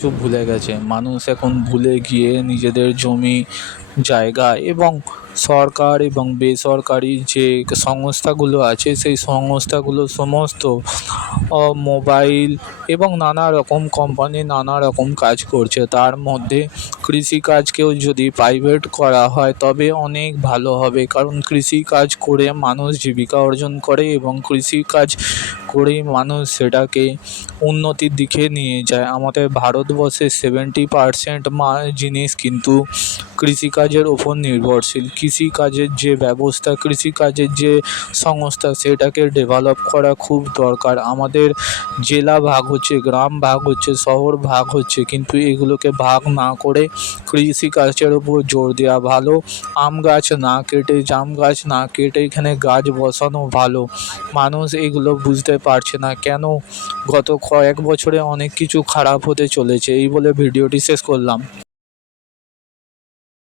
চুপ ভুলে গেছে। মানুষ এখন ভুলে গিয়ে নিজেদের জমি জায়গা এবং সরকার এবং বেসরকারি যে সংস্থাগুলো আছে সেই সংস্থাগুলো সমস্ত মোবাইল এবং নানা রকম কোম্পানি নানা রকম কাজ করছে। তার মধ্যে কৃষিকাজকেও যদি প্রাইভেট করা হয় তবে অনেক ভালো হবে, কারণ কৃষিকাজ করে মানুষ জীবিকা অর্জন করে এবং কৃষিকাজ করেই মানুষ সেটাকে উন্নতির দিকে নিয়ে যায়। আমাদের ভারতবর্ষে 70% জিনিস কিন্তু কৃষিকাজের ওপর নির্ভরশীল। কৃষিকাজের যে ব্যবস্থা, কৃষিকাজের যে সংস্থা, সেটাকে ডেভেলপ করা খুব দরকার। আমাদের জেলা ভাগ হচ্ছে, গ্রাম ভাগ হচ্ছে, শহর ভাগ হচ্ছে, কিন্তু এগুলোকে ভাগ না করে কৃষিকাজের উপর জোর দেওয়া ভালো। আম গাছ না কেটে, জাম গাছ না কেটে এখানে গাছ বসানো ভালো। মানুষ এগুলো বুঝতে পারছে না কেন। গত কয়েক বছরে অনেক কিছু খারাপ হতে চলেছে। এই বলে ভিডিওটি শেষ করলাম।